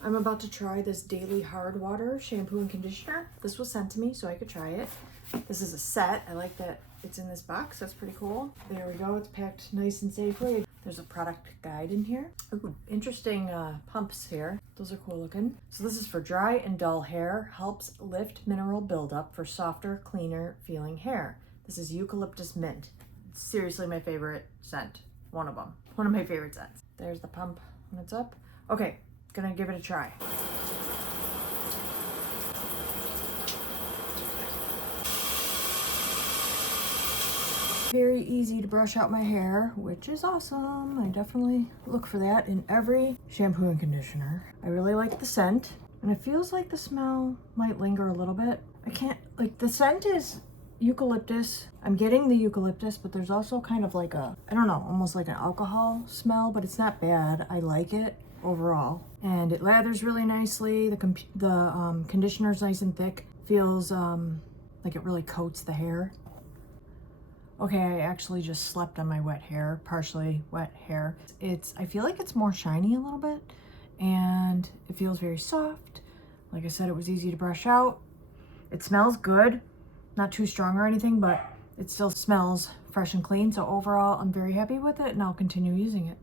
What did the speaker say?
I'm about to try this Daily Hard Water Shampoo and Conditioner. This was sent to me so I could try it. This is a set. I like that it's in this box. That's pretty cool. There we go. It's packed nice and safely. There's a product guide in here. Ooh, interesting pumps here. Those are cool looking. So this is for dry and dull hair. Helps lift mineral buildup for softer, cleaner feeling hair. This is Eucalyptus Mint. It's seriously my favorite scent. One of them. One of my favorite scents. There's the pump when it's up. Okay. Gonna give it a try. Very easy to brush out my hair, which is awesome. I definitely look for that in every shampoo and conditioner. I really like the scent, and it feels like the smell might linger a little bit. I can't, like, the scent is eucalyptus. I'm getting the eucalyptus, but there's also kind of like a, I don't know, almost like an alcohol smell, but it's not bad. I like it overall, and it lathers really nicely. The conditioner's nice and thick. Feels like it really coats the hair. Okay, I actually just slept on my wet hair, partially wet hair. I feel like it's more shiny a little bit, and it feels very soft. Like I said, it was easy to brush out. It smells good, not too strong or anything, but it still smells fresh and clean. So overall, I'm very happy with it, and I'll continue using it.